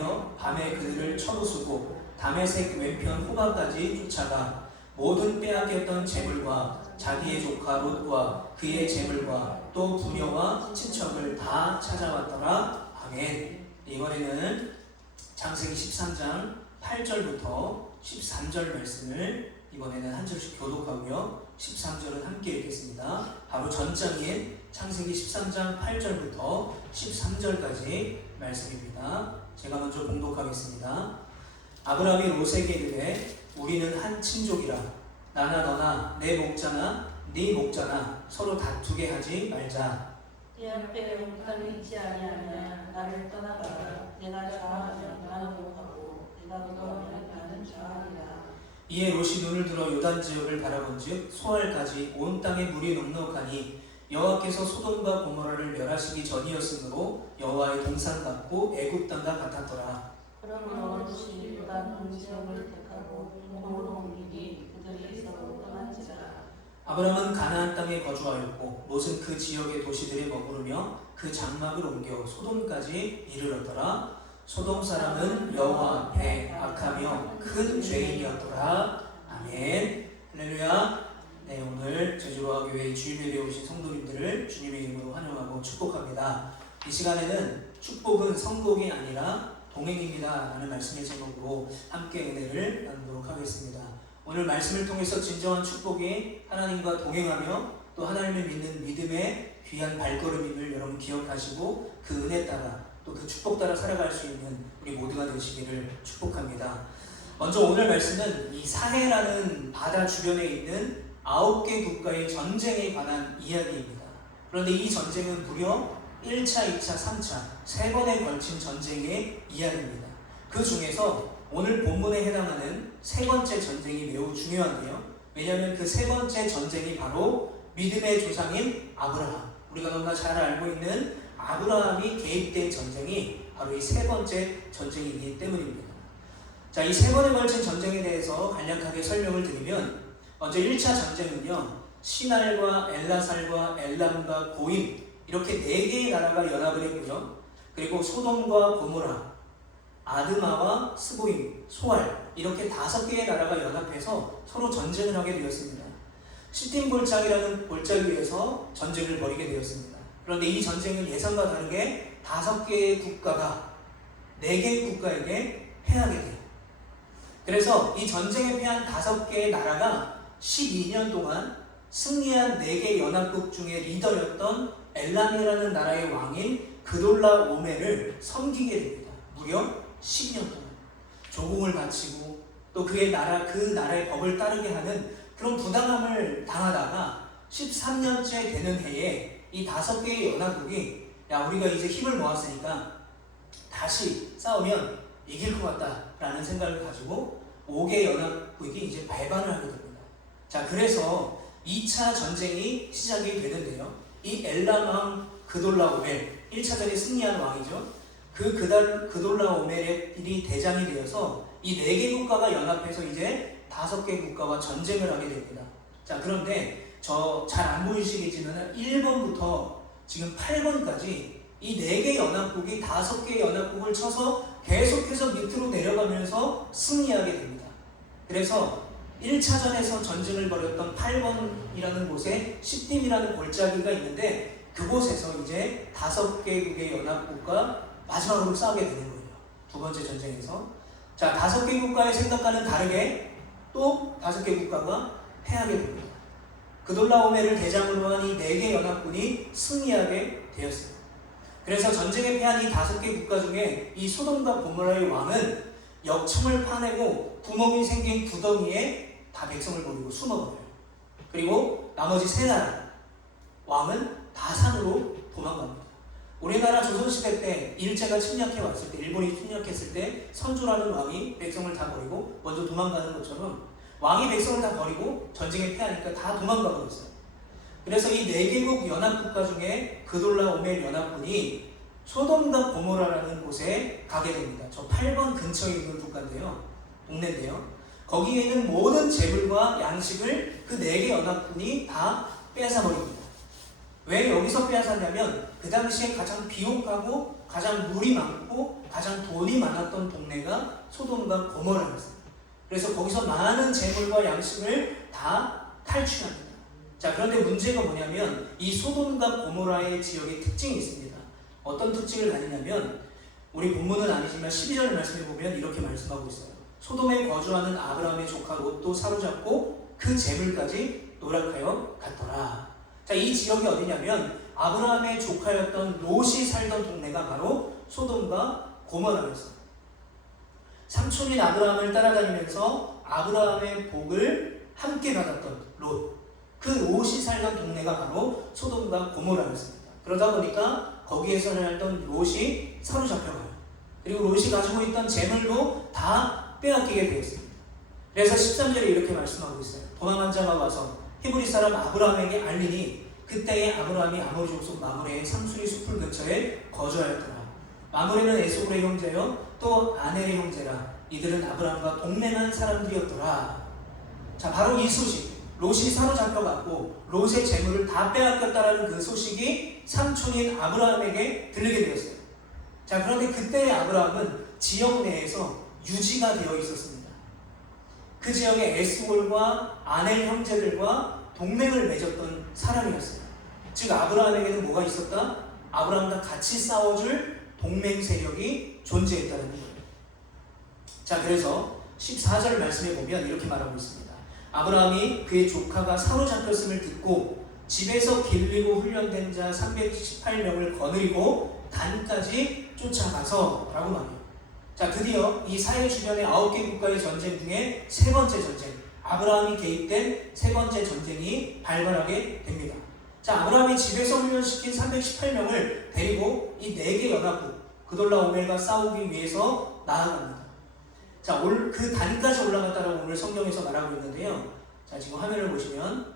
달리며 밤에 그들을 쳐부수고 다메섹 왼편 호바까지 쫓아가 모든 빼앗겼던 재물과 자기의 조카 롯과 그의 재물과 또 부녀와 친척을 다 찾아왔더라. 아멘. 이번에는 창세기 13장 8절부터 13절 말씀을 이번에는 한 절씩 교독하고요. 13절은 함께 읽겠습니다. 바로 전장인 창세기 13장 8절부터 13절까지 말씀입니다. 제가 먼저 봉독하겠습니다. 아브라함이 롯에게 이르되 우리는 한 친족이라 나나 너나 내 목자나 네 목자나 서로 다투게 하지 말자. 네 앞에 영광이 있지 아니하냐. 나를 떠나가라. 내가 좌하면 나는 목하고 내가 거두하면 나는 좌하리라. 이에 롯이 눈을 들어 요단 지역을 바라본즉 소알까지 온 땅에 물이 넉넉하니 여호와께서 소돔과 고모라를 멸하시기 전이었으므로 여호와의 동산 같고 애굽 땅과 같았더라. 그러므로 롯이 요단 온 지역을 택하고 동으로 옮기니 그들이 서로 떠난지라. 아브라함은 가나안 땅에 거주하였고 롯은 그 지역의 도시들에 머무르며 그 장막을 옮겨 소돔까지 이르렀더라. 소돔 사람은 여호와 앞에 악하며 큰 죄인이었더라. 아멘. 할렐루야. 네, 오늘 제주로와 교회 주일예배에 오신 성도님들을 주님의 이름으로 환영하고 축복합니다. 이 시간에는 축복은 선곡이 아니라 동행입니다 라는 말씀의 제목으로 함께 은혜를 나누도록 하겠습니다. 오늘 말씀을 통해서 진정한 축복이 하나님과 동행하며 또 하나님을 믿는 믿음의 귀한 발걸음임을 여러분 기억하시고 그 은혜 따라 또 그 축복 따라 살아갈 수 있는 우리 모두가 되시기를 축복합니다. 먼저 오늘 말씀은 이 사해라는 바다 주변에 있는 9개 국가의 전쟁에 관한 이야기입니다. 그런데 이 전쟁은 무려 1차, 2차, 3차 3번에 걸친 전쟁의 이야기입니다. 그 중에서 오늘 본문에 해당하는 세 번째 전쟁이 매우 중요한데요. 왜냐하면 그 세 번째 전쟁이 바로 믿음의 조상인 아브라함, 우리가 너무나 잘 알고 있는 아브라함이 개입된 전쟁이 바로 이 세 번째 전쟁이기 때문입니다. 자, 이 세 번에 걸친 전쟁에 대해서 간략하게 설명을 드리면 먼저 1차 전쟁은요, 시날과 엘라살과 엘람과 고임 이렇게 4개의 나라가 연합을 했고요. 그리고 소돔과 고모라, 아드마와 스보임, 소알 이렇게 5개의 나라가 연합해서 서로 전쟁을 하게 되었습니다. 시딤 골짜기라는 골짜기에서 전쟁을 벌이게 되었습니다. 그런데 이 전쟁은 예상과 다르게 5개의 국가가 4개의 국가에게 패하게 돼요. 그래서 이 전쟁에 패한 5개의 나라가 12년 동안 승리한 4개 연합국 중에 리더였던 엘람이라는 나라의 왕인 그돌라 오멜을 섬기게 됩니다. 무려 12년 동안 조공을 바치고 또 그 나라의 법을 따르게 하는 그런 부당함을 당하다가 13년째 되는 해에 이 5개의 연합국이 야, 우리가 이제 힘을 모았으니까 다시 싸우면 이길 것 같다라는 생각을 가지고 5개 연합국이 이제 배반을 하게 됩니다. 자, 그래서 2차 전쟁이 시작이 되는데요. 이 엘람 왕 그돌라 오멜, 1차전에 승리한 왕이죠. 그돌라 오멜이 대장이 되어서 이 4개 국가가 연합해서 이제 5개 국가와 전쟁을 하게 됩니다. 자, 그런데 저 잘 안 보이시겠지만 1번부터 지금 8번까지 이 4개 연합국이 5개 연합국을 쳐서 계속해서 밑으로 내려가면서 승리하게 됩니다. 그래서 1차전에서 전쟁을 벌였던 8번이라는 곳에 시딤이라는 골짜기가 있는데 그곳에서 이제 5개국의 연합국과 마지막으로 싸우게 되는 거예요. 두 번째 전쟁에서. 자, 5개 국가의 생각과는 다르게 또 5개 국가가 패하게 됩니다. 그돌라오멜을 대장으로 한 이 4개 연합군이 승리하게 되었습니다. 그래서 전쟁에 패한 이 5개 국가 중에 이 소돔과 고모라의 왕은 역청을 파내고 구멍이 생긴 구덩이에 다 백성을 버리고 숨어버려요. 그리고 나머지 3나라 왕은 다 산으로 도망갑니다. 우리나라 조선시대 때 일제가 침략해 왔을 때, 일본이 침략했을 때 선조라는 왕이 백성을 다 버리고 먼저 도망가는 것처럼 왕이 백성을 다 버리고 전쟁에 패하니까 다 도망가 버렸어요. 그래서 이 4개국 연합국가 중에 그돌라 오멜 연합군이 소돔과 고모라라는 곳에 가게 됩니다. 저 8번 근처에 있는 국가인데요. 동네인데요. 거기에 있는 모든 재물과 양식을 그 4개 연합군이 다 빼앗아 버립니다. 왜 여기서 빼앗았냐면 그 당시에 가장 비옥하고 가장 물이 많고 가장 돈이 많았던 동네가 소돔과 고모라였어요. 그래서 거기서 많은 재물과 양식을 다 탈취합니다. 자, 그런데 문제가 뭐냐면 이 소돔과 고모라의 지역의 특징이 있습니다. 어떤 특징을 가지냐면 우리 본문은 아니지만 12절 말씀에 보면 이렇게 말씀하고 있어요. 소돔에 거주하는 아브라함의 조카 롯도 사로잡고 그 재물까지 노력하여 갔더라. 자, 이 지역이 어디냐면 아브라함의 조카였던 롯이 살던 동네가 바로 소돔과 고모라였어요. 삼촌인 아브라함을 따라다니면서 아브라함의 복을 함께 받았던 롯, 그 롯이 살던 동네가 바로 소돔과 고모라였습니다. 그러다 보니까 거기에서 살던 롯이 사로잡혀가요. 그리고 롯이 가지고 있던 재물도 다 빼앗기게 되었습니다. 그래서 13절에 이렇게 말씀하고 있어요. 도망한 자가 와서 히브리 사람 아브라함에게 알리니 그때에 아브라함이 아모리 족속 마므레의 상수리 숲을 근처에 거주하였더라. 마므레는 에스골의 형제요 또 아넬의 형제라. 이들은 아브라함과 동맹한 사람들이었더라. 자, 바로 이 소식, 롯이 사로잡혀갔고 롯의 재물을 다 빼앗겼다라는 그 소식이 삼촌인 아브라함에게 들리게 되었어요. 자, 그런데 그때의 아브라함은 지역 내에서 유지가 되어 있었습니다. 그 지역의 에스골과 아넬 형제들과 동맹을 맺었던 사람이었어요. 즉 아브라함에게는 뭐가 있었다? 아브라함과 같이 싸워줄 동맹 세력이 존재했다는 거예요. 자, 그래서 14절 말씀에 보면 이렇게 말하고 있습니다. 아브라함이 그의 조카가 사로잡혔음을 듣고 집에서 길리고 훈련된 자 318명을 거느리고 단까지 쫓아가서 라고 말해요. 자, 드디어 이 사해 주변의 9개 국가의 전쟁 중에 세 번째 전쟁, 아브라함이 개입된 세 번째 전쟁이 발발하게 됩니다. 자, 아브라함이 집에서 훈련시킨 318명을 데리고 이 4개 연합국 그돌라오멜과 싸우기 위해서 나아갑니다. 자, 그 단까지 올라갔다라고 오늘 성경에서 말하고 있는데요. 자, 지금 화면을 보시면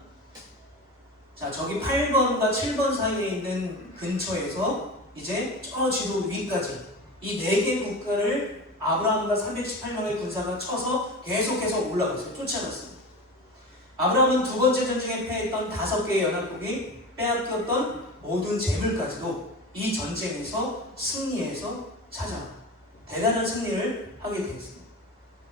자, 저기 8번과 7번 사이에 있는 근처에서 이제 저 지도 위까지 이 4개 국가를 아브라함과 318명의 군사가 쳐서 계속해서 올라갔어요. 쫓아갔어요. 아브라함은 두 번째 전쟁에 패했던 5개의 연합국이 빼앗겼던 모든 재물까지도 이 전쟁에서 승리해서 찾아와 대단한 승리를 하게 되었습니다.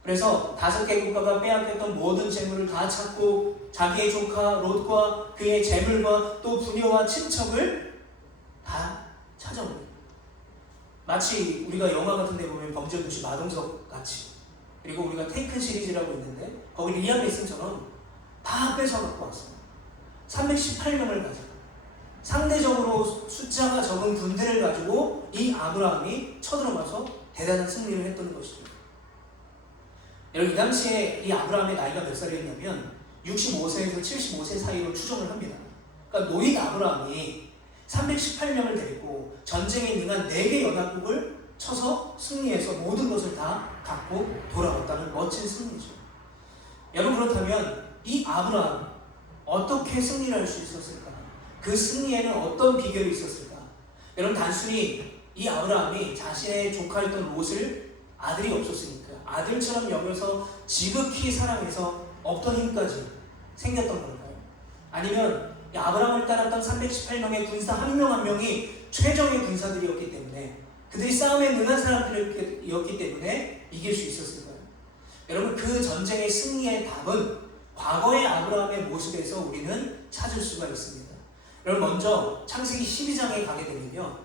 그래서 5개 국가가 빼앗겼던 모든 재물을 다 찾고 자기의 조카 롯과 그의 재물과 또 부녀와 친척을 다 찾아옵니다. 마치 우리가 영화 같은 데 보면 범죄도시 마동석 같이, 그리고 우리가 테이큰 시리즈라고 있는데 거기 리암 니슨처럼 다 뺏어갖고 왔어요. 318명을 가지고 상대적으로 숫자가 적은 군대를 가지고 이 아브라함이 쳐들어가서 대단한 승리를 했던 것이죠. 여러분, 이 당시에 이 아브라함의 나이가 몇 살이었냐면 65세에서 75세 사이로 추정을 합니다. 그러니까 노인 아브라함이 318명을 데리고 전쟁에 능한 4개 연합국을 쳐서 승리해서 모든 것을 다 갖고 돌아왔다는 멋진 승리죠. 여러분, 그렇다면 이 아브라함 어떻게 승리를 할 수 있었을까? 그 승리에는 어떤 비결이 있었을까? 여러분, 단순히 이 아브라함이 자신의 조카였던 롯을 아들이 없었으니까 아들처럼 여겨서 지극히 사랑해서 없던 힘까지 생겼던 걸까요? 아니면 이 아브라함을 따랐던 318명의 군사 한 명 한 명이 최정의 군사들이었기 때문에 그들이 싸움에 능한 사람들이었기 때문에 이길 수 있었을까요? 여러분, 그 전쟁의 승리의 답은 과거의 아브라함의 모습에서 우리는 찾을 수가 있습니다. 여러분, 먼저 창세기 12장에 가게 되면요,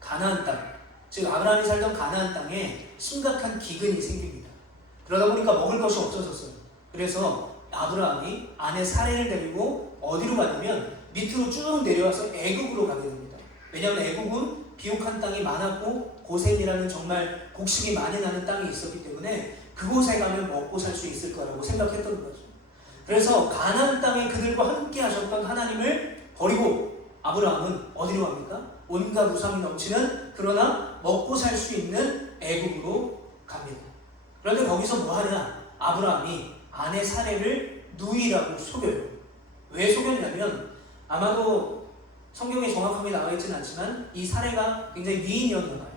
가나안 땅, 즉 아브라함이 살던 가나안 땅에 심각한 기근이 생깁니다. 그러다 보니까 먹을 것이 없어졌어요. 그래서 아브라함이 아내 사레를 데리고 어디로 가냐면 밑으로 쭉 내려와서 애국으로 가게 됩니다. 왜냐하면 애국은 비옥한 땅이 많았고 고센이라는 정말 곡식이 많이 나는 땅이 있었기 때문에 그곳에 가면 먹고 살 수 있을 거라고 생각했던 거죠. 그래서 가나안 땅에 그들과 함께 하셨던 하나님을 버리고 아브라함은 어디로 갑니까? 온갖 우상이 넘치는, 그러나 먹고 살 수 있는 애국으로 갑니다. 그런데 거기서 뭐 하냐? 아브라함이 아내 사레를 누이라고 속여요. 왜 속였냐면, 아마도 성경에 정확하게 나와 있지는 않지만 이 사레가 굉장히 미인이었나 봐요.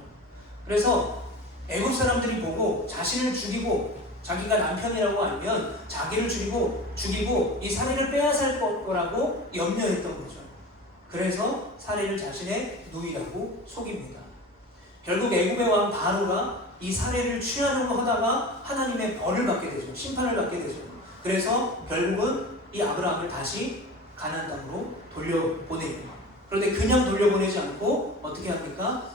그래서 애국 사람들이 보고 자신을 죽이고, 자기가 남편이라고 알면 자기를 죽이고 이 사례를 빼앗을 거라고 염려했던 거죠. 그래서 사례를 자신의 누이라고 속입니다. 결국 애굽의 왕 바로가 이 사례를 취하려고 하다가 하나님의 벌을 받게 되죠. 심판을 받게 되죠. 그래서 결국은 이 아브라함을 다시 가나안 땅으로 돌려보내요. 그런데 그냥 돌려보내지 않고 어떻게 합니까?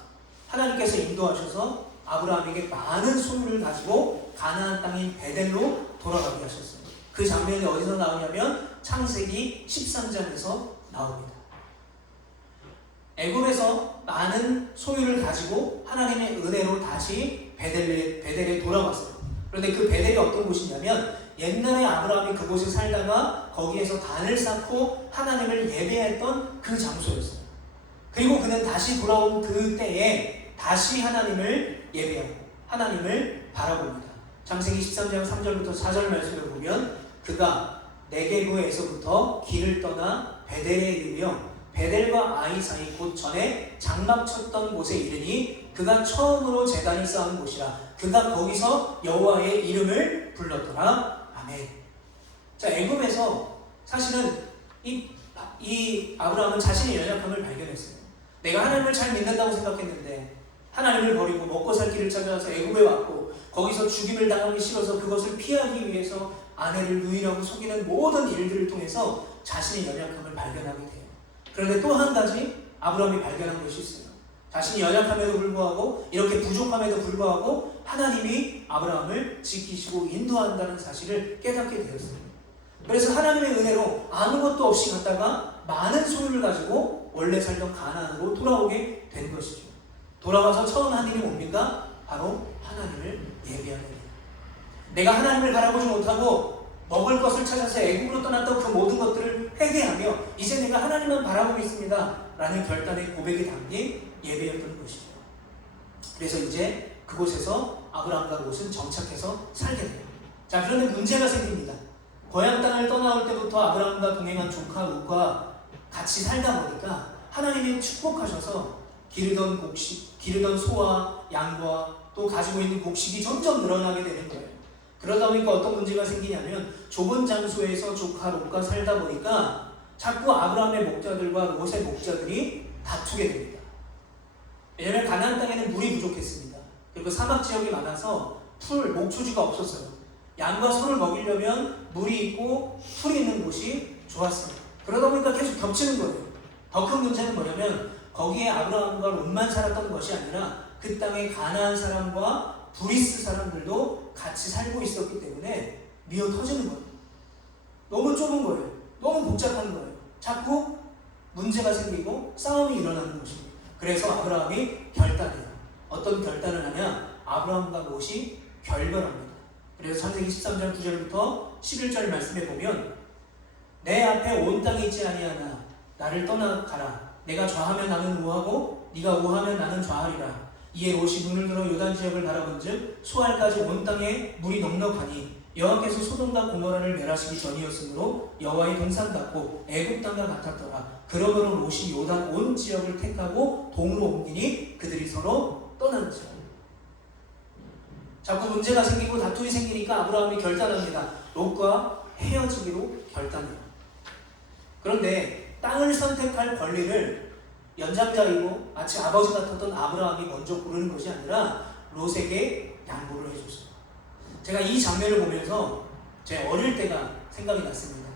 하나님께서 인도하셔서 아브라함에게 많은 소유를 가지고 가나안 땅인 베델로 돌아가게 하셨어요. 그 장면이 어디서 나오냐면 창세기 13장에서 나옵니다. 애굽에서 많은 소유를 가지고 하나님의 은혜로 다시 베델에 돌아왔어요. 그런데 그 베델이 어떤 곳이냐면 옛날에 아브라함이 그곳에 살다가 거기에서 단을 쌓고 하나님을 예배했던 그 장소였어요. 그리고 그는 다시 돌아온 그때에 다시 하나님을 예배하고 하나님을 바라봅니다. 창세기 13장 3절부터 4절 말씀을 보면 그가 네게브에서부터 길을 떠나 베델에 이르며 베델과 아이 사이 곧 전에 장막 쳤던 곳에 이르니 그가 처음으로 제단을 쌓은 곳이라. 그가 거기서 여호와의 이름을 불렀더라. 아멘. 자, 애굽에서 사실은 이 아브라함은 자신의 연약함을 발견했어요. 내가 하나님을 잘 믿는다고 생각했는데 하나님을 버리고 먹고 살 길을 찾아서 애굽에 왔고 거기서 죽임을 당하기 싫어서 그것을 피하기 위해서 아내를 누이라고 속이는 모든 일들을 통해서 자신의 연약함을 발견하게 돼요. 그런데 또 한 가지 아브라함이 발견한 것이 있어요. 자신이 연약함에도 불구하고 이렇게 부족함에도 불구하고 하나님이 아브라함을 지키시고 인도한다는 사실을 깨닫게 되었어요. 그래서 하나님의 은혜로 아무것도 없이 갔다가 많은 소유를 가지고 원래 살던 가나안으로 돌아오게 된 것이죠. 돌아와서 처음 한 일이 뭡니까? 바로 하나님을 예배하는 일. 내가 하나님을 바라보지 못하고 먹을 것을 찾아서 애굽으로 떠났던 그 모든 것들을 회개하며 이제 내가 하나님만 바라보겠습니다 라는 결단의 고백이 담긴 예배였던 것이죠. 그래서 이제 그곳에서 아브라함과 롯은 정착해서 살게 돼요. 자, 그런데 문제가 생깁니다. 고향 땅을 떠나올 때부터 아브라함과 동행한 조카 롯과 같이 살다 보니까 하나님이 축복하셔서 기르던 소와 양과 또 가지고 있는 곡식이 점점 늘어나게 되는 거예요. 그러다 보니까 어떤 문제가 생기냐면 좁은 장소에서 조카 롯과 살다 보니까 자꾸 아브라함의 목자들과 롯의 목자들이 다투게 됩니다. 왜냐하면 가나안 땅에는 물이 부족했습니다. 그리고 사막 지역이 많아서 목초지가 없었어요. 양과 소를 먹이려면 물이 있고 풀이 있는 곳이 좋았어요. 그러다 보니까 계속 겹치는 거예요. 더 큰 문제는 뭐냐면 거기에 아브라함과 롯만 살았던 것이 아니라 그 땅에 가나안 사람과 브리스 사람들도 같이 살고 있었기 때문에 미어 터지는 거예요. 너무 좁은 거예요. 너무 복잡한 거예요. 자꾸 문제가 생기고 싸움이 일어나는 것입니다. 그래서 아브라함이 결단해요. 어떤 결단을 하냐? 아브라함과 롯이 결별합니다. 그래서 창세기 13장 9절부터 11절 말씀에 보면 내 앞에 온 땅이 있지 아니하나 나를 떠나가라. 내가 좌하면 나는 우하고 네가 우하면 나는 좌하리라. 이에 롯이 눈을 들어 요단 지역을 바라본즉 수알까지 온 땅에 물이 넉넉하니 여호와께서 소돔과 고모라를 멸하시기 전이었으므로 여호와의 동산 같고 애굽 땅과 같았더라. 그러므로 롯이 요단 온 지역을 택하고 동으로 옮기니 그들이 서로 떠난지라. 자꾸 문제가 생기고 다툼이 생기니까 아브라함이 결단합니다. 롯과 헤어지기로 결단해요. 그런데 땅을 선택할 권리를 연장자이고 마치 아버지 같았던 아브라함이 먼저 고르는 것이 아니라 롯에게 양보를 해줬어요. 제가 이 장면을 보면서 제 어릴 때가 생각이 났습니다.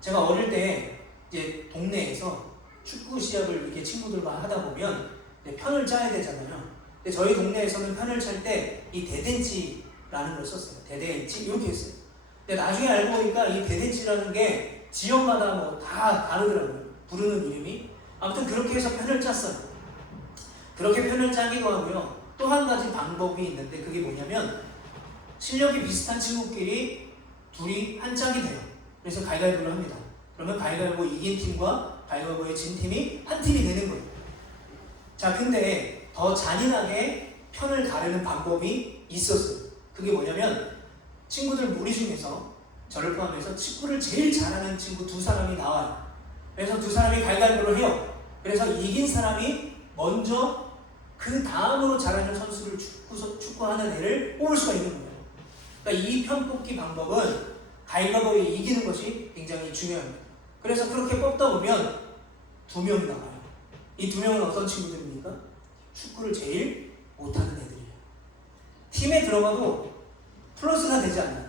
제가 어릴 때 이제 동네에서 축구 시합을 이렇게 친구들과 하다 보면 편을 짜야 되잖아요. 근데 저희 동네에서는 편을 찰 때 이 대댄지라는 걸 썼어요. 대댄지 이렇게 했어요. 근데 나중에 알고 보니까 이 대댄지라는 게 지역마다 뭐 다 다르더라고요. 부르는 이름이. 아무튼 그렇게 해서 편을 짰어요. 그렇게 편을 짜기도 하고요. 또 한 가지 방법이 있는데 그게 뭐냐면 실력이 비슷한 친구끼리 둘이 한 짝이 돼요. 그래서 가위바위보를 합니다. 그러면 가위바위보 이긴 팀과 가위바위보에 진 팀이 한 팀이 되는 거예요. 자, 근데 더 잔인하게 편을 가르는 방법이 있었어요. 그게 뭐냐면 친구들 무리 중에서 저를 포함해서 축구를 제일 잘하는 친구 두 사람이 나와요. 그래서 두 사람이 가위바위보를 해요. 그래서 이긴 사람이 먼저 그 다음으로 잘하는 선수를 축구하는 애를 뽑을 수가 있는 거예요. 그러니까 이 편 뽑기 방법은 가위바위보에 이기는 것이 굉장히 중요합니다. 그래서 그렇게 뽑다 보면 두 명이 나와요. 이 두 명은 어떤 친구들입니까? 축구를 제일 못하는 애들이에요. 팀에 들어가도 플러스가 되지 않아요.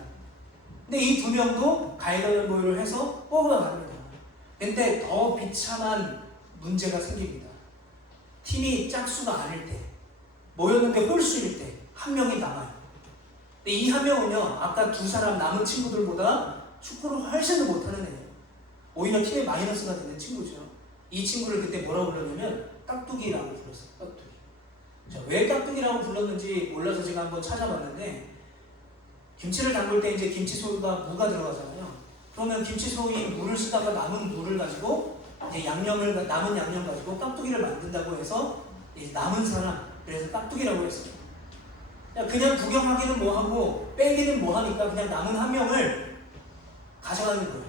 근데 이 두 명도 가위바위보를 해서 뽑으러 갑니다. 근데 더 비참한 문제가 생깁니다. 팀이 짝수가 아닐 때, 모였는데 홀수일 때 한 명이 남아요. 근데 이 한 명은요, 아까 두 사람 남은 친구들보다 축구를 훨씬 더 못하는 애예요. 오히려 팀에 마이너스가 되는 친구죠. 이 친구를 그때 뭐라고 불렀냐면 깍두기라고 불렀어요. 깍두기. 자, 왜 깍두기라고 불렀는지 몰라서 제가 한번 찾아봤는데, 김치를 담글 때 이제 김치소가 무가 들어가잖아요. 그러면 김치소에 물을 쓰다가 남은 물을 가지고 이제 남은 양념 가지고 깍두기를 만든다고 해서 이제 남은 사람, 그래서 깍두기라고 했어요. 그냥 구경하기는 뭐하고 빼기는 뭐하니까 그냥 남은 한 명을 가져가는 거예요.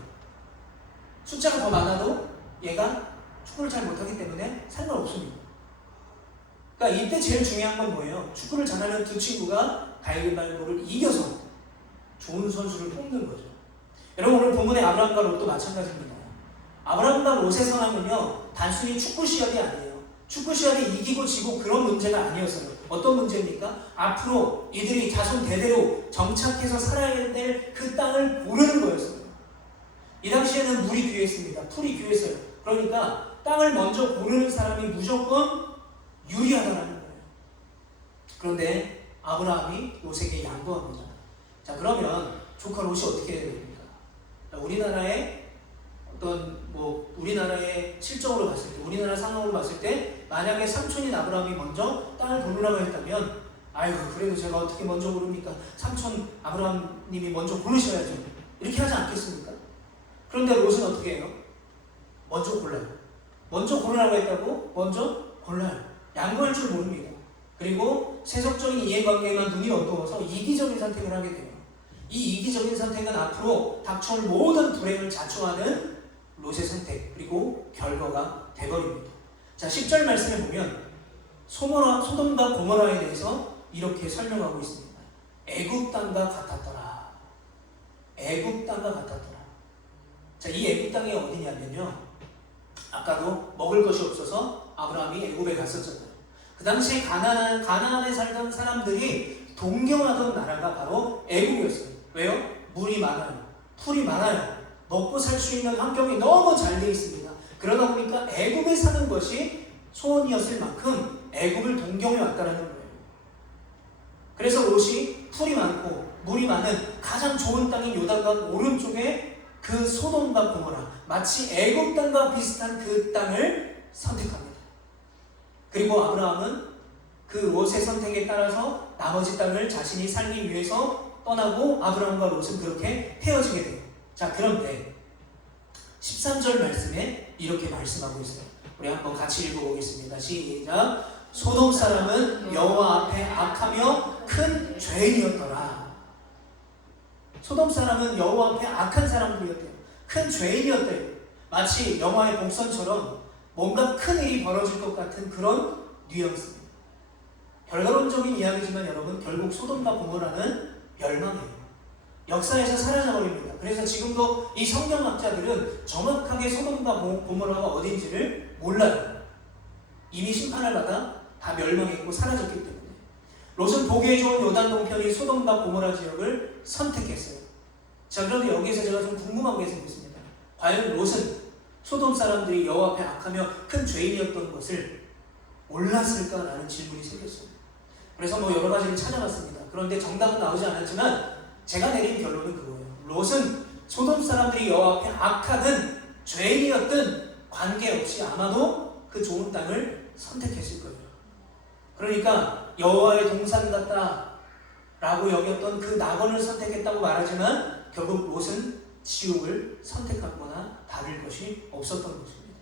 숫자가 더 많아도 얘가 축구를 잘 못하기 때문에 상관없습니다. 그러니까 이때 제일 중요한 건 뭐예요? 축구를 잘하는 두 친구가 가위바위보를 이겨서 좋은 선수를 뽑는 거죠. 여러분, 오늘 본문의 아브라함과 롯도 마찬가지입니다. 아브라함과 롯의 상황은요, 단순히 축구 시합이 아니에요. 축구 시합이 이기고 지고 그런 문제가 아니었어요. 어떤 문제입니까? 앞으로 이들이 자손 대대로 정착해서 살아야 될 그 땅을 고르는 거였어요. 이 당시에는 물이 귀했습니다. 풀이 귀했어요. 그러니까 땅을 먼저 고르는 사람이 무조건 유리하다는 거예요. 그런데 아브라함이 롯에게 양보합니다. 자, 그러면 조카 롯이 어떻게 해야 됩니까? 우리나라의 우리나라의 실정으로 봤을 때, 우리나라 상황으로 봤을 때, 만약에 삼촌인 아브라함이 먼저 땅을 고르라고 했다면, 아이고, 그래도 제가 어떻게 먼저 고릅니까? 삼촌 아브라함님이 먼저 고르셔야죠. 이렇게 하지 않겠습니까? 그런데 롯은 어떻게 해요? 먼저 골라요. 먼저 고르라고 했다고 먼저 골라요. 양보할 줄 모릅니다. 그리고 세속적인 이해관계에만 눈이 어두워서 이기적인 선택을 하게 돼요. 이 이기적인 선택은 앞으로 닥쳐올 모든 불행을 자초하는 롯의 선택, 그리고 결과가 돼버립니다. 자, 10절 말씀에 보면 소돔과 고모라에 대해서 이렇게 설명하고 있습니다. 애굽 땅과 같았더라. 애굽 땅과 같았더라. 자, 이 애굽 땅이 어디냐면요, 아까도 먹을 것이 없어서 아브라함이 애굽에 갔었잖아요. 그 당시에 가나안에 살던 사람들이 동경하던 나라가 바로 애굽이었어요. 왜요? 물이 많아요. 풀이 많아요. 먹고 살 수 있는 환경이 너무 잘 되어 있습니다. 그러다 보니까 애굽에 사는 것이 소원이었을 만큼 애굽을 동경해 왔다는 거예요. 그래서 롯이 풀이 많고 물이 많은 가장 좋은 땅인 요단강 오른쪽에 그 소돔과 고모라, 마치 애굽 땅과 비슷한 그 땅을 선택합니다. 그리고 아브라함은 그 롯의 선택에 따라서 나머지 땅을 자신이 살기 위해서 떠나고 아브라함과 롯은 그렇게 헤어지게 돼요. 자, 그런데 13절 말씀에 이렇게 말씀하고 있어요. 우리 한번 같이 읽어보겠습니다. 시작. 소돔 사람은 여호와 앞에 악하며 큰 죄인이었더라. 소돔 사람은 여호와 앞에 악한 사람들이었대요. 큰 죄인이었대요. 마치 영화의 복선처럼 뭔가 큰 일이 벌어질 것 같은 그런 뉘앙스입니다. 결과론적인 이야기지만 여러분, 결국 소돔과 고모라는 멸망이에요. 역사에서 사라져버립니다. 그래서 지금도 이 성경학자들은 정확하게 소돔과 고모라가 어딘지를 몰라요. 이미 심판을 받아 다 멸망했고 사라졌기 때문에. 롯은 보기에 좋은 요단 동편인 소돔과 고모라 지역을 선택했어요. 자, 그런데 여기에서 제가 좀 궁금한 게 생겼습니다. 과연 롯은 소돔 사람들이 여호와 앞에 악하며 큰 죄인이었던 것을 몰랐을까라는 질문이 생겼어요. 그래서 여러 가지를 찾아봤습니다. 그런데 정답은 나오지 않았지만 제가 내린 결론은 그거예요. 롯은 소돔 사람들이 여호와 앞에 악하든 죄인이었든 관계없이 아마도 그 좋은 땅을 선택했을 거예요. 그러니까 여호와의 동산 같다 라고 여겼던 그 낙원을 선택했다고 말하지만 결국 롯은 지옥을 선택하거나 다를 것이 없었던 것입니다.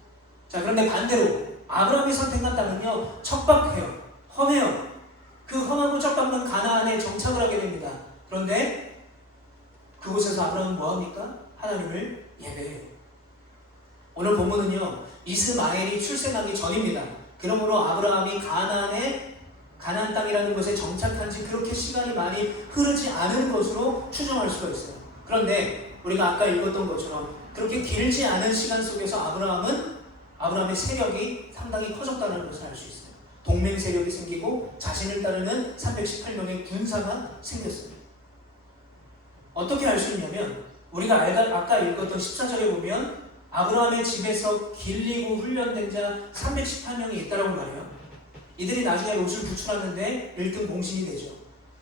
자, 그런데 반대로 아브라함이 선택한 땅은요, 척박해요. 험해요. 그 험하고 척박한 가나안에 정착을 하게 됩니다. 그런데 그곳에서 아브라함은 뭐합니까? 하나님을 예배해요. 오늘 본문은요, 이스마엘이 출생하기 전입니다. 그러므로 아브라함이 가나안 땅이라는 곳에 정착한 지 그렇게 시간이 많이 흐르지 않은 것으로 추정할 수가 있어요. 그런데 우리가 아까 읽었던 것처럼 그렇게 길지 않은 시간 속에서 아브라함은 아브라함의 세력이 상당히 커졌다는 것을 알 수 있어요. 동맹 세력이 생기고 자신을 따르는 318명의 군사가 생겼어요. 어떻게 알 수 있냐면 우리가 아까 읽었던 14절에 보면 아브라함의 집에서 길리고 훈련된 자 318명이 있다라고 말해요. 이들이 나중에 롯을 구출하는데 1등 공신이 되죠.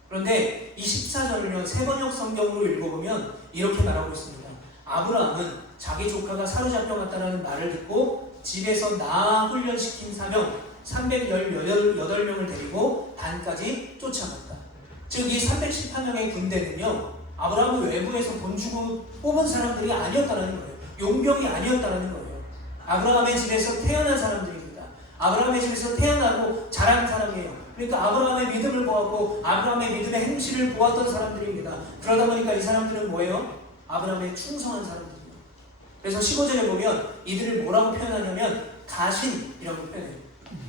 그런데 이 14절을요 세번역 성경으로 읽어보면 이렇게 말하고 있습니다. 아브라함은 자기 조카가 사로잡혀 갔다는 말을 듣고 집에서 나 훈련시킨 사명 318명을 데리고 단까지 쫓아갔다. 즉 이 318명의 군대는요 아브라함을 외부에서 돈 주고 뽑은 사람들이 아니었다는 거예요. 용병이 아니었다는 거예요. 아브라함의 집에서 태어난 사람들입니다. 아브라함의 집에서 태어나고 자란 사람이에요. 그러니까 아브라함의 믿음을 보았고 아브라함의 믿음의 행실을 보았던 사람들입니다. 그러다 보니까 이 사람들은 뭐예요? 아브라함의 충성한 사람들이에요. 그래서 15절에 보면 이들을 뭐라고 표현하냐면 가신이라고 표현해요.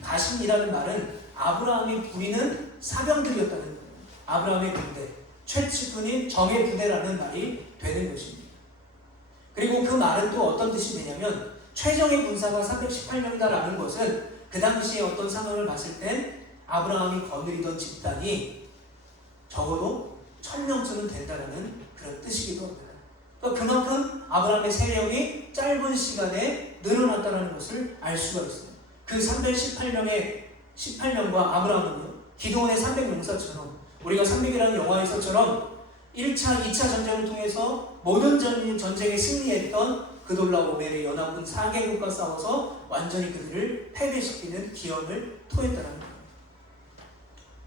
가신이라는 말은 아브라함이 부리는 사병들이었다는 거예요. 아브라함의 군대, 최측근인 정의 부대라는 말이 되는 것입니다. 그리고 그 말은 또 어떤 뜻이 되냐면 최정의 군사가 318명이다라는 것은 그 당시에 어떤 상황을 봤을 땐 아브라함이 거느리던 집단이 적어도 1000명쯤은 된다라는 그런 뜻이기도 합니다. 그러니까 그만큼 아브라함의 세력이 짧은 시간에 늘어났다는 것을 알 수가 있어요. 그 318명과 아브라함은요 기도원의 300명사처럼 우리가 300이라는 영화에서처럼 1차, 2차 전쟁을 통해서 모든 전쟁에 승리했던 그돌라오멜의 연합군 4개국과 싸워서 완전히 그들을 패배시키는 기원을 토했다는 거예요.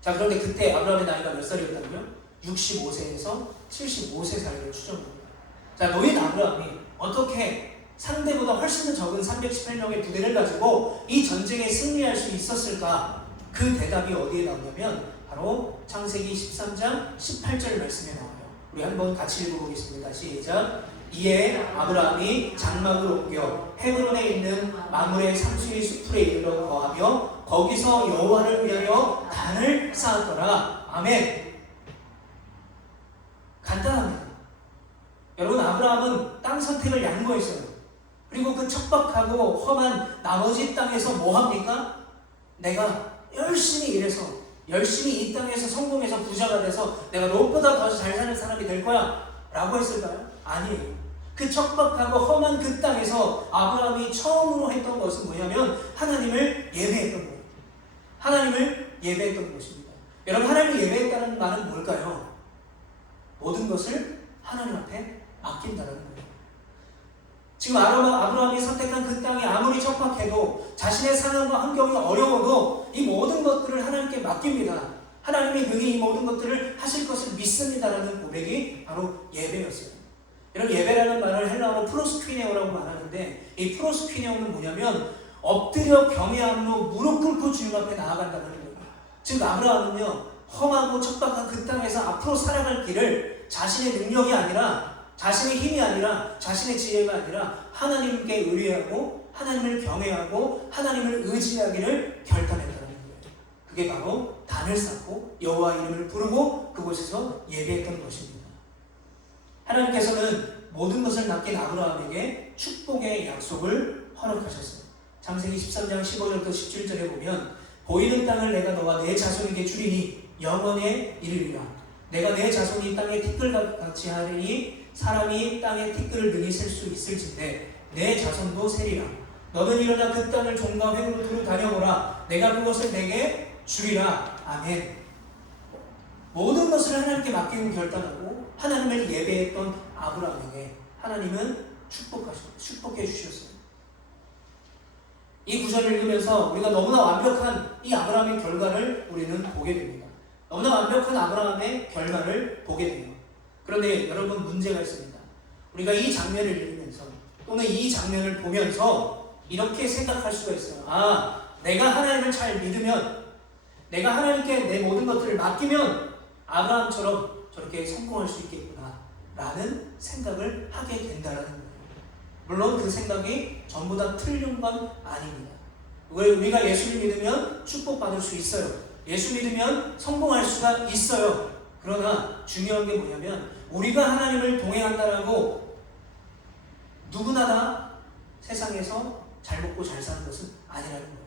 자, 그런데 그때 아브라함의 나이가 몇 살이었다고요? 65세에서 75세 사이를 추정합니다. 자, 노인 아브라함이 어떻게 상대보다 훨씬 더 적은 318명의 부대를 가지고 이 전쟁에 승리할 수 있었을까? 그 대답이 어디에 나오냐면 바로 창세기 13장 18절 말씀에 나와요. 우리 한번 같이 읽어보겠습니다. 시작. 이에 아브라함이 장막을 옮겨 헤브론에 있는 마므레 상수의 수풀에 이르러 거하며 거기서 여호와를 위하여 단을 쌓았더라. 아멘. 간단합니다. 여러분 아브라함은 땅 선택을 양보했어요. 그리고 그 척박하고 험한 나머지 땅에서 뭐합니까? 내가 열심히 일해서 열심히 이 땅에서 성공해서 부자가 돼서 내가 롯보다 더 잘 사는 사람이 될 거야 라고 했을까요? 아니에요. 그 척박하고 험한 그 땅에서 아브라함이 처음으로 했던 것은 뭐냐면 하나님을 예배했던 거예요. 하나님을 예배했던 것입니다. 여러분 하나님을 예배했다는 말은 뭘까요? 모든 것을 하나님 앞에 맡긴다는 거예요. 지금 아브라함이 선택한 그 땅이 아무리 척박해도 자신의 상황과 환경이 어려워도 이 모든 것들을 하나님께 맡깁니다. 하나님이 능히 이 모든 것들을 하실 것을 믿습니다라는 고백이 바로 예배였어요. 여러분 예배라는 말을 헬라어로 프로스퀴네오라고 말하는데 이 프로스퀴네오는 뭐냐면 엎드려 경외함으로 무릎 꿇고 주님 앞에 나아간다는 거예요. 즉 아브라함은요 험하고 척박한 그 땅에서 앞으로 살아갈 길을 자신의 능력이 아니라 자신의 힘이 아니라 자신의 지혜가 아니라 하나님께 의뢰하고 하나님을 경외하고 하나님을 의지하기를 결단했다는 거예요. 그게 바로 단을 쌓고 여호와 이름을 부르고 그곳에서 예배했던 것입니다. 하나님께서는 모든 것을 맡긴 아브라함에게 축복의 약속을 허락하셨어요. 창세기 13장 15절부터 17절에 보면 보이는 땅을 내가 너와 내 자손에게 주리니 영원에 이르리라. 내가 내 자손이 땅에 티끌같이 하리니 사람이 땅에 티끌을 능히 셀 수 있을진데 내 자손도 세리라. 너는 일어나 그 땅을 종과 횡으로 두루 다녀보라. 내가 그것을 내게 주리라. 아멘. 모든 것을 하나님께 맡기고 결단하고 하나님을 예배했던 아브라함에게 하나님은 축복해 주셨어요. 이 구절을 읽으면서 우리가 너무나 완벽한 이 아브라함의 결과를 우리는 보게 됩니다. 너무나 완벽한 아브라함의 결말을 보게 돼요. 그런데 여러분 문제가 있습니다. 우리가 이 장면을 읽으면서 또는 이 장면을 보면서 이렇게 생각할 수가 있어요. 아, 내가 하나님을 잘 믿으면 내가 하나님께 내 모든 것들을 맡기면 아브라함처럼 저렇게 성공할 수 있겠구나 라는 생각을 하게 된다는 거예요. 물론 그 생각이 전부 다 틀린 건 아닙니다. 우리가 예수를 믿으면 축복받을 수 있어요. 예수 믿으면 성공할 수가 있어요. 그러나 중요한 게 뭐냐면 우리가 하나님을 동행한다라고 누구나 다 세상에서 잘 먹고 잘 사는 것은 아니라는 거예요.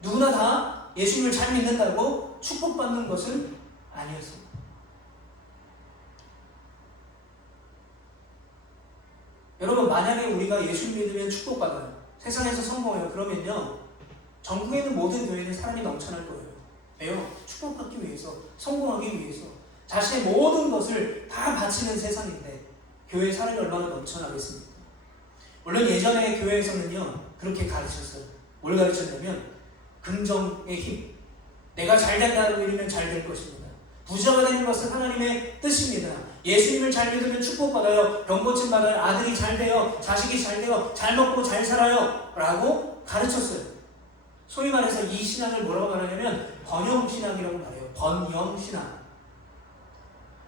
누구나 다 예수님을 잘 믿는다고 축복받는 것은 아니었습니다. 여러분, 만약에 우리가 예수를 믿으면 축복받아요, 세상에서 성공해요, 그러면요 전국에 있는 모든 교회는 사람이 넘쳐날 거예요. 왜요? 축복받기 위해서, 성공하기 위해서 자신의 모든 것을 다 바치는 세상인데 교회의 사람이 얼마나 넘쳐나겠습니까? 물론 예전에 교회에서는요 그렇게 가르쳤어요. 뭘 가르쳤냐면 긍정의 힘, 내가 잘 된다고 이러면 잘 될 것입니다. 부자가 되는 것은 하나님의 뜻입니다. 예수님을 잘 믿으면 축복받아요, 병고침 받아요, 아들이 잘 돼요, 자식이 잘 돼요, 잘 먹고 잘 살아요 라고 가르쳤어요. 소위 말해서 이 신앙을 뭐라고 말하냐면 번영신학이라고 말해요. 번영신학.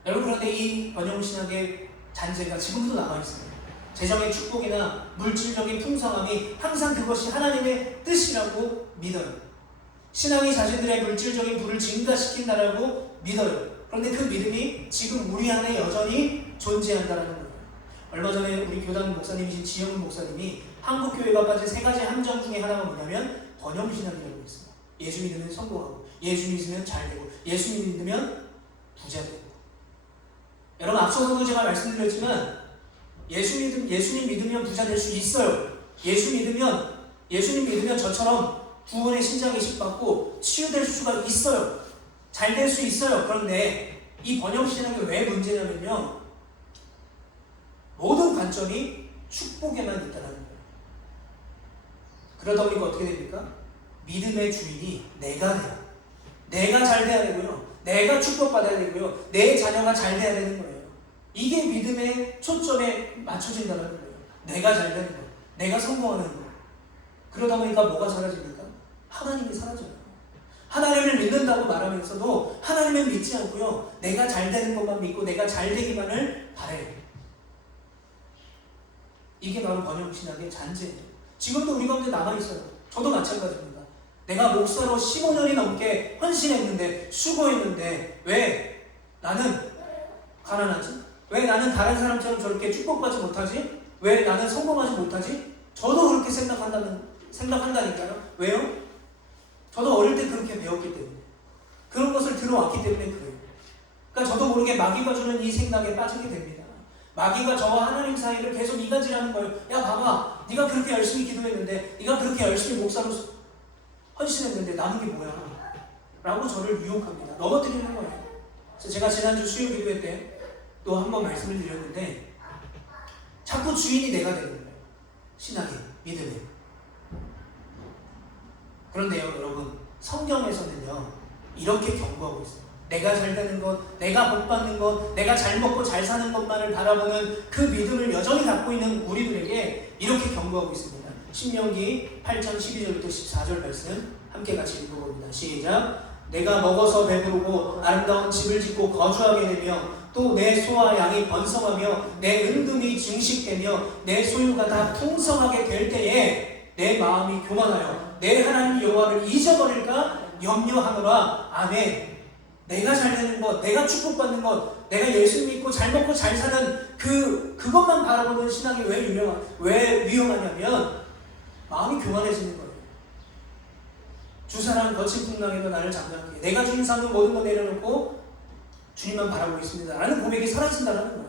여러분, 그런데 이 번영신학의 잔재가 지금도 남아있습니다. 재정의 축복이나 물질적인 풍성함이 항상 그것이 하나님의 뜻이라고 믿어요. 신앙이 자신들의 물질적인 부를 증가시킨다라고 믿어요. 그런데 그 믿음이 지금 우리 안에 여전히 존재한다는 거예요. 얼마 전에 우리 교단 목사님이신 지영훈 목사님이 한국교회가 빠진 세 가지 함정 중에 하나가 뭐냐면 번영신학이라고 했어요. 예수 믿으면 성공하고, 예수 믿으면 잘 되고, 예수 믿으면 부자 되고. 여러분, 앞서서도 제가 말씀드렸지만 예수님 믿으면 부자 될 수 있어요. 예수님 믿으면 저처럼 구원의 신장의식 받고 치유될 수가 있어요. 잘 될 수 있어요. 그런데 이 번영신학이 왜 문제냐면요, 모든 관점이 축복에만 있다는 거예요. 그러다 보니까 어떻게 됩니까? 믿음의 주인이 내가 돼요. 내가 잘 돼야 되고요, 내가 축복받아야 되고요, 내 자녀가 잘 돼야 되는 거예요. 이게 믿음의 초점에 맞춰진다는 거예요. 내가 잘 되는 거, 내가 성공하는 거. 그러다 보니까 뭐가 사라집니까? 하나님이 사라져요. 하나님을 믿는다고 말하면서도 하나님을 믿지 않고요, 내가 잘 되는 것만 믿고 내가 잘 되기만을 바래요. 이게 바로 번영신학의 잔재예요. 지금도 우리 가운데 남아있어요. 저도 마찬가지입니다. 내가 목사로 15년이 넘게 헌신했는데, 수고했는데 왜 나는 가난하지? 왜 나는 다른 사람처럼 저렇게 축복받지 못하지? 왜 나는 성공하지 못하지? 저도 그렇게 생각한다니까요. 왜요? 저도 어릴 때 그렇게 배웠기 때문에, 그런 것을 들어왔기 때문에 그래요. 그러니까 저도 모르게 마귀가 주는 이 생각에 빠지게 됩니다. 마귀가 저와 하나님 사이를 계속 이간질하는 거예요. 야, 봐봐, 네가 그렇게 열심히 기도했는데, 네가 그렇게 열심히 목사로 헌신했는데 나는 게 뭐야? 라고 저를 유혹합니다. 넘어뜨리는 거예요. 그래서 제가 지난주 수요 기도회 때 또 한 번 말씀을 드렸는데, 자꾸 주인이 내가 되는 거예요. 신앙이, 믿음이. 그런데요, 여러분, 성경에서는요 이렇게 경고하고 있어요. 내가 잘 되는 것, 내가 복 받는 것, 내가 잘 먹고 잘 사는 것만을 바라보는 그 믿음을 여전히 갖고 있는 우리들에게 이렇게 경고하고 있습니다. 신명기 8장 12절부터 14절 말씀 함께 같이 읽어봅니다. 시작. 내가 먹어서 배부르고 아름다운 집을 짓고 거주하게 되며, 또 내 소와 양이 번성하며 내 은금이 증식되며 내 소유가 다 풍성하게 될 때에 내 마음이 교만하여 내 하나님 여호와를 잊어버릴까 염려하노라. 아멘. 내가 잘 되는 것, 내가 축복받는 것, 내가 예수 믿고 잘 먹고 잘 사는 그것만 바라보는 신앙이 왜 위험하냐면 마음이 교만해지는 거예요. 주사랑 거친 풍랑에도 나를 잠잠케, 내가 주인 삼는 모든 거 내려놓고 주님만 바라보고 있습니다 라는 고백이 사라진다는 거예요.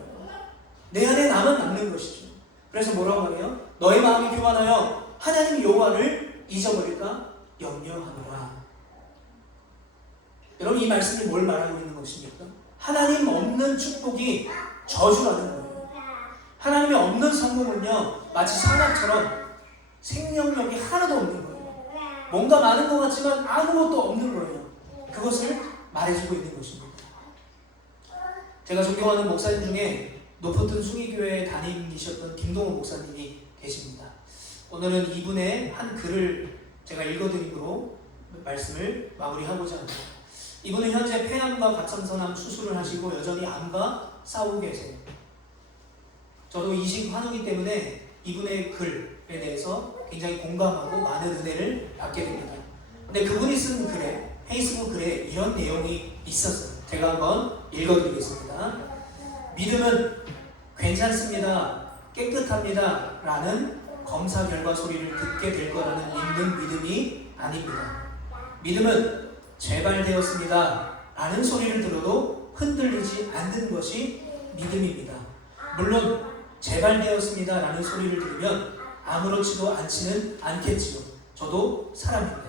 내 안에 나만 남는 것이죠. 그래서 뭐라고 하네요? 너의 마음이 교만하여 하나님 여호와를 잊어버릴까 염려하노라. 여러분, 이 말씀이 뭘 말하고 있는 것입니까? 하나님 없는 축복이 저주라는 거예요. 하나님이 없는 성공은요 마치 상아처럼 생명력이 하나도 없는 거예요. 뭔가 많은 것 같지만 아무것도 없는 거예요. 그것을 말해주고 있는 것입니다. 제가 존경하는 목사님 중에 노포튼 숭의교회에 담임이셨던 김동호 목사님이 계십니다. 오늘은 이분의 한 글을 제가 읽어드리므로 말씀을 마무리하고자 합니다. 이분은 현재 폐암과 갑상선암 수술을 하시고 여전히 암과 싸우고 계세요. 저도 이식 환우기 때문에 이분의 글에 대해서 굉장히 공감하고 많은 은혜를 받게 됩니다. 근데 그분이 쓴 글에, 페이스북 글에 이런 내용이 있었어요. 제가 한번 읽어드리겠습니다. 믿음은 괜찮습니다, 깨끗합니다 라는 검사 결과 소리를 듣게 될 거라는 있는 믿음이 아닙니다. 믿음은 재발되었습니다 라는 소리를 들어도 흔들리지 않는 것이 믿음입니다. 물론 재발되었습니다 라는 소리를 들으면 아무렇지도 않겠지요. 저도 사람인데.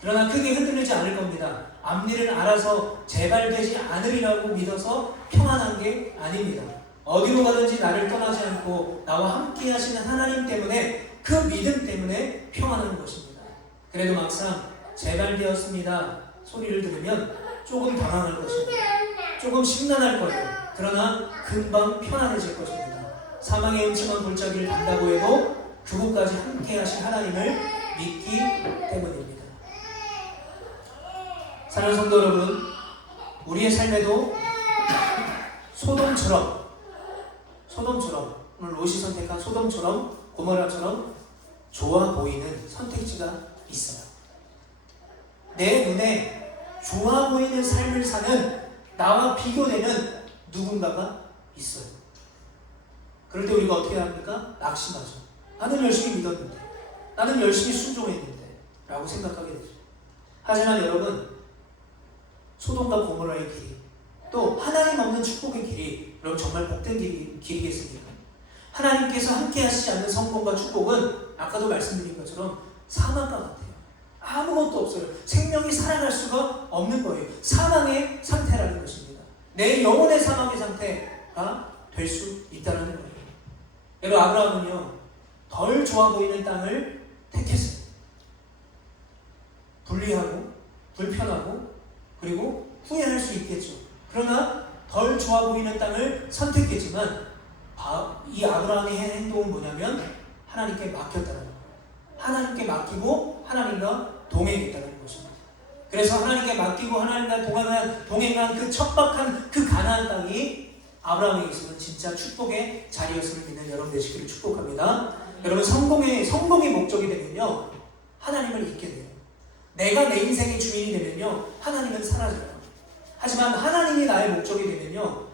그러나 크게 흔들리지 않을 겁니다. 앞일은 알아서 재발되지 않으리라고 믿어서 평안한 게 아닙니다. 어디로 가든지 나를 떠나지 않고 나와 함께 하시는 하나님 때문에, 그 믿음 때문에 평안한 것입니다. 그래도 막상 재발되었습니다 소리를 들으면 조금 당황할 것입니다. 조금 심란할 거예요. 그러나 금방 편안해질 것입니다. 사망의 음침한 골짜기를 간다고 해도 그곳까지 함께 하신 하나님을 믿기 때문입니다. 사랑하는 성도 여러분, 우리의 삶에도 소돔처럼 오늘 롯이 선택한 소돔처럼 고모라처럼 좋아 보이는 선택지가 있어요. 내 눈에 좋아 보이는 삶을 사는 나와 비교되는 누군가가 있어요. 그럴 때 우리가 어떻게 합니까? 낙심하죠. 나는 열심히 믿었는데, 나는 열심히 순종했는데 라고 생각하게 되죠. 하지만 여러분, 소돔과 고모라의 길이, 또 하나님 없는 축복의 길이 여러분 정말 복된 길이겠습니까? 하나님께서 함께 하시지 않는 성공과 축복은 아까도 말씀드린 것처럼 사막과 같아요. 아무것도 없어요. 생명이 살아갈 수가 없는 거예요. 사망의 상태라는 것입니다. 내 영혼의 사망의 상태가 될 수 있다는 거예요. 여러분, 아브라함은요 덜 좋아 보이는 땅을 택했어요. 불리하고 불편하고 그리고 후회할 수 있겠죠. 그러나 덜 좋아 보이는 땅을 선택했지만 이 아브라함의 행동은 뭐냐면 하나님께 맡겼다는 거예요. 하나님께 맡기고 하나님과 동행했다는 것입니다. 그래서 하나님께 맡기고 하나님과 동행한 그 척박한 그 가나안 땅이 아브라함에게 있어서는 진짜 축복의 자리였음을 믿는 여러분 되시기를 축복합니다. 여러분, 성공의 목적이 되면요 하나님을 잊게 돼요. 내가 내 인생의 주인이 되면요 하나님은 사라져요. 하지만 하나님이 나의 목적이 되면요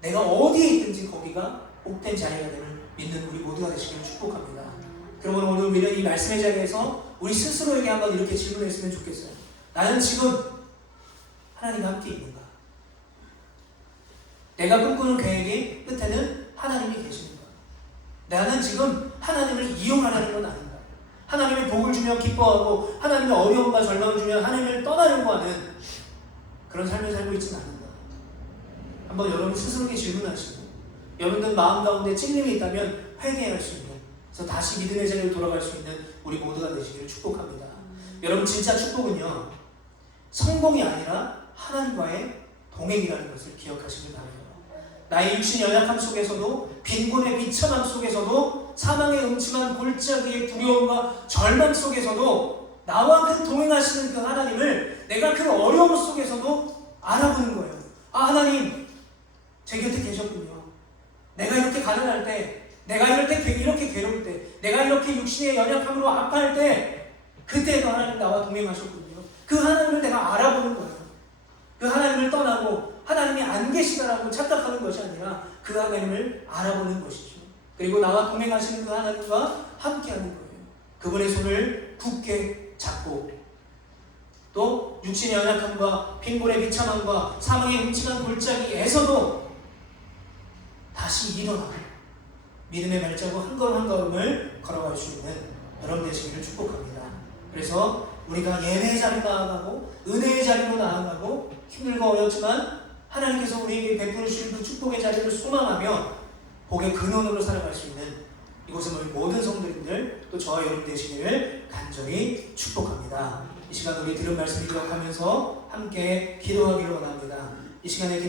내가 어디에 있든지 거기가 복된 자리가 되는 믿는 우리 모두가 되시기를 축복합니다. 그러면 오늘 우리는 이 말씀의 자리에서 우리 스스로에게 한번 이렇게 질문했으면 좋겠어요. 나는 지금 하나님과 함께 있는가? 내가 꿈꾸는 계획의 끝에는 하나님이 계시는가? 나는 지금 하나님을 이용하려는 건 아닌가? 하나님의 복을 주며 기뻐하고 하나님의 어려움과 절망을 주며 하나님을 떠나려고 하는 그런 삶을 살고 있지는 않는가? 한번 여러분 스스로에게 질문하시고, 여러분들 마음 가운데 찔림이 있다면 회개할 수 있는, 그래서 다시 믿음의 자리로 돌아갈 수 있는 우리 모두가 되시기를 축복합니다. 여러분, 진짜 축복은요 성공이 아니라 하나님과의 동행이라는 것을 기억하시길 바랍니다. 나의 육신의 연약함 속에서도, 빈곤의 비참함 속에서도, 사망의 음침한 골짜기의 두려움과 절망 속에서도 나와 그 동행하시는 그 하나님을 내가 그 어려움 속에서도 알아보는 거예요. 아, 하나님 제 곁에 계셨군요. 내가 이렇게 가난할 때, 내가 이렇게 괴로울 때, 내가 이렇게 육신의 연약함으로 아파할 때, 그때도 하나님 나와 동행하셨군요. 그 하나님을 내가 알아보는 거예요. 그 하나님을 떠나고 하나님이 안 계시다라고 착각하는 것이 아니라 그 하나님을 알아보는 것이죠. 그리고 나와 동행하시는 그 하나님과 함께하는 거예요. 그분의 손을 굳게 잡고, 또 육신의 연약함과 빈곤의 비참함과 사망의 음침한 골짜기에서도 다시 일어나 믿음의 발자국 한 걸음 한 걸음을 걸어갈 수 있는 여러분 되시기를 축복합니다. 그래서 우리가 예배의 자리로 나아가고 은혜의 자리로 나아가고 힘들고 어렵지만 하나님께서 우리에게 베풀어 주신 그 축복의 자리를 소망하며 복의 근원으로 살아갈 수 있는 이곳은 우리 모든 성도님들, 또 저와 여러분 되시기를 간절히 축복합니다. 이 시간 우리 들은 말씀 기억하면서 함께 기도하기를 원합니다. 이 시간에